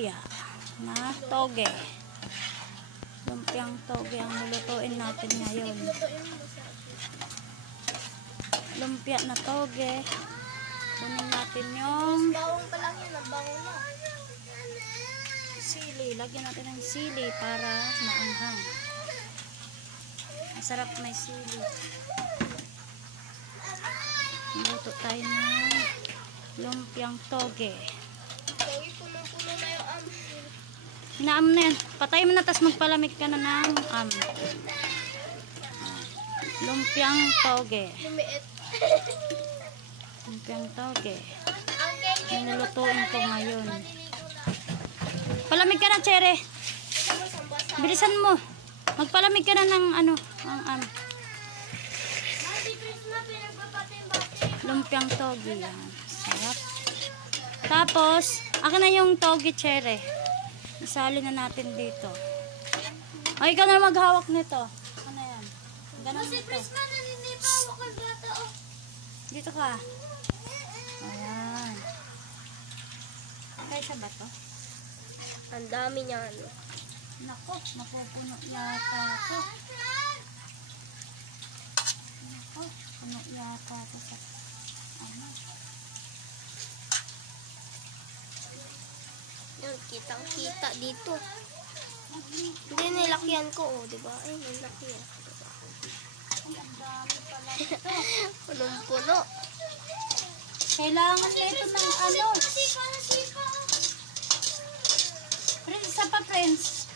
lumpia na toge. Lumpiang toge ang lulutuin natin ngayon. Lumpia na toge. Kunin natin yung bawang pa lang yun, bawang na. sili. Lagyan natin ng sili para maanghang. Masarap may sili. Luto tayo ng lumpiang toge. Toge, puno-puno na yung Inaam na yan. Patay mo na, tas magpalamig ka na ng lumpiang toge. lumiit. Lumpiang toge. Ang geng-geng Ang lulutuin ko ngayon. Palamig ka na, Chere. Bilisan mo. Magpalamig ka na ng lumpiang toge. Yan. Sarap. Tapos, akin na yung toge, Chere. Isali na natin dito. O, ikaw na maghawak nito. Ano yan? Ganun Kasi dito. Prisma, naninipa ako kay bata, oh. Dito ka. Ayan. Kaya siya ba to? Ang dami niyan. Nako, mapupuno yata to. Nako, puno yata to sa Yan, kitang-kita dito. Hindi, nilakyan ko, oh, diba? Ay, nilakyan. Ang dami pala ito. Punong-puno. Kailangan na ito ng Sipa. Friends, isa pa, friends.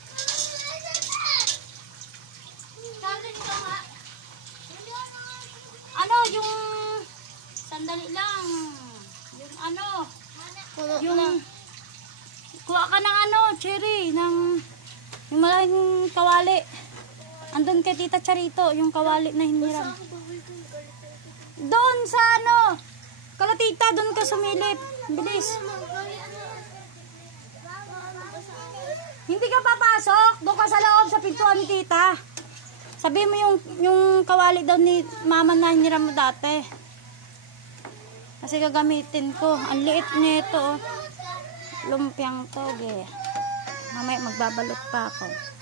Yung sandali lang. Yung Puno yung na. kuha ka ng cherry, yung malaking kawali. Andun kay Tita Charito, yung kawali na hiniram. Doon sa kalatita, doon ka sumilip. Bilis. Hindi ka papasok. Doon ka sa loob sa pintuan ni Tita. Sabi mo yung kawali daw ni mama na hiniram mo dati. Kasi gagamitin ko. Ang liit nito. Lumpiang toge. Mamaya magbabalot pa ako.